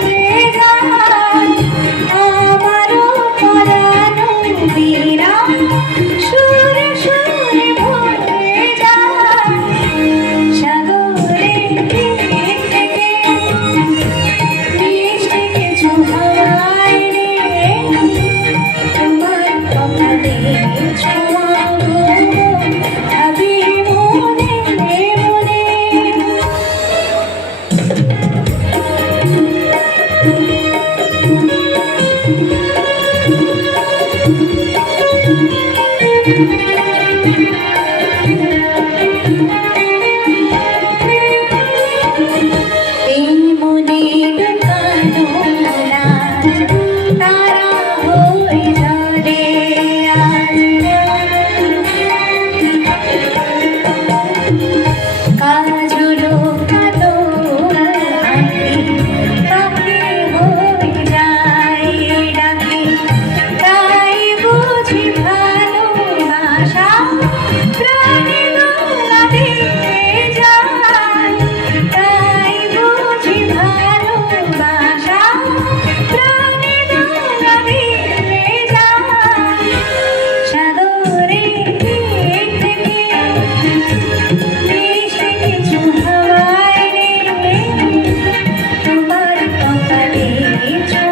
entrega. Thank each other.